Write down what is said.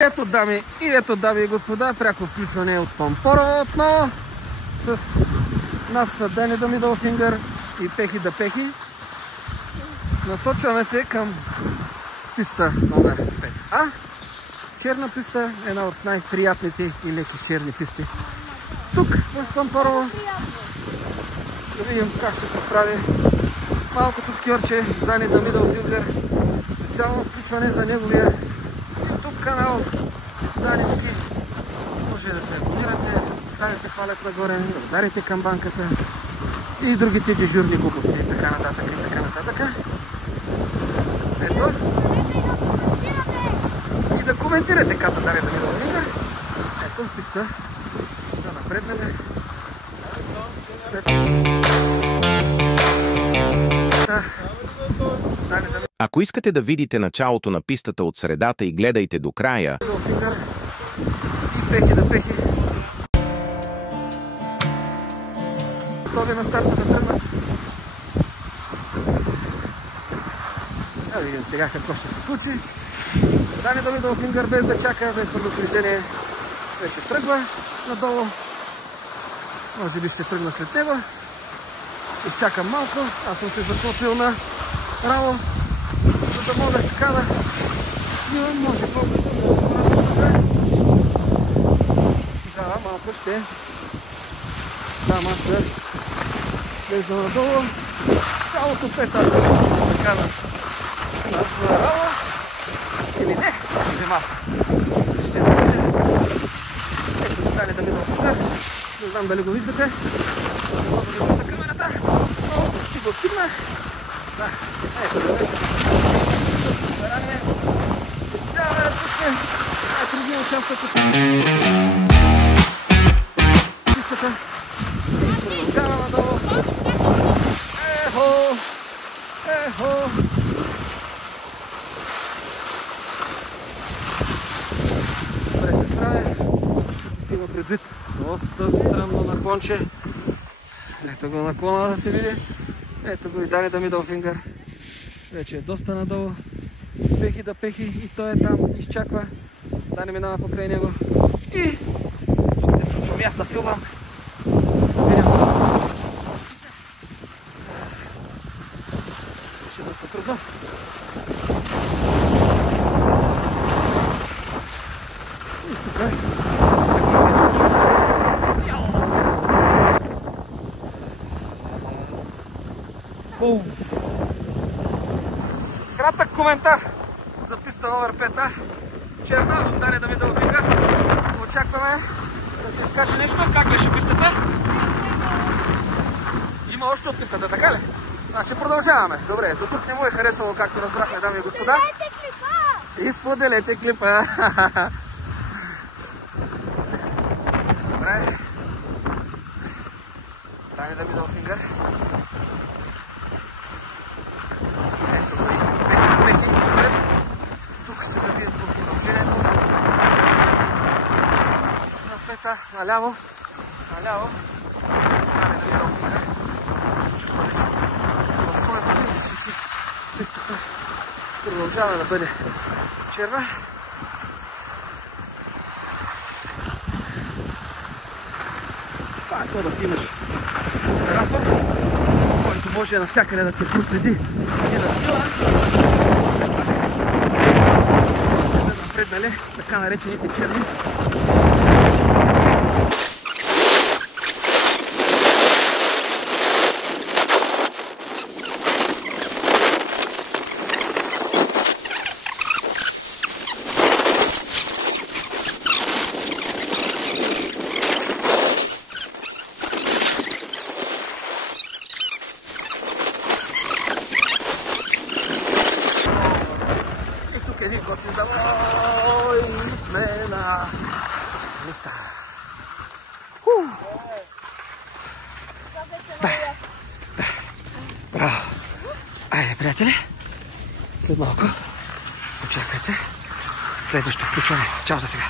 Ето, дами и господа, пряко включване от Пампорово отново. С нас са Дани да Мидълфингър и Пехи да Пехи. Насочваме се към писта номер 5А. Черна писта, една от най-приятните и леки черни писти тук в Пампорово. Да видим как ще се справи малкото скиорче Дани да Мидълфингър. Специално включване за неговия YouTube канал Даниски. Може да се абонирате, ставите палец нагоре, да ударите камбанката и другите дежурни глупости, така нататък и така нататък. Ето. И да коментирате, каза Дани да Мидълфингър. Ето писта за напреднене. Ако искате да видите началото на пистата от средата и гледайте до края, Пехи да Пехи. Готови на старта да тръгнат. Да видим сега какво ще се случи. Дани да Мидълфингър без да чака, без предупреждение, вече тръгва надолу. Може би ще тръгна след него. Изчакам малко. Аз съм се заклопил на рамо, за да мога така да снимам. Може по-бързо да тогава малко ще дам аз да слезна надолу. Цялото пета така на рамо. Или не, взема. Ще засилим. Ето Дани да Мидълфингър. Не знам дали го виждате. Мога да за камерата. Но почти го стигнах. Да, ето да вече. Старание. Трябва да пусне. Трудно участват от пистата. И продължава надолу. Ехо! Ехо! Добре се справя. Си има предвид. Доста странно наклонче. Ето го наклона да се види. Ето го и Дани да Мидълфингър. Вече е доста надолу. Пехи да Пехи и той е там. Изчаква. Дани минава покрай него. И тук се включвам. Аз засилвам. Ще доста трудно. И тук е. Кратък коментар за писта номер 5А. Черна от Дани да Мидълфингър. Очакваме да се изкаже нещо. Как беше пистата? Има още от пистата, така ли? Значи продължаваме. Добре, до тук не му е харесало, както разбрахме, дами и господа. И споделете клипа. Добре. Дани да Мидълфингър. Тук ще забием по продължението. На пета, наляво. Наляво. Дани да Мидълфингър. Се чувства вече в своята мисля, че пистата продължава да бъде черна. Това е то да си имаш оператор, който може навсякъде да те проследи и да сила. Да напреднали така наречените черни. Един коци завой сме на лифта. Да. Браво. Айде, приятели. След малко очаквайте следващо включване. Чао за сега.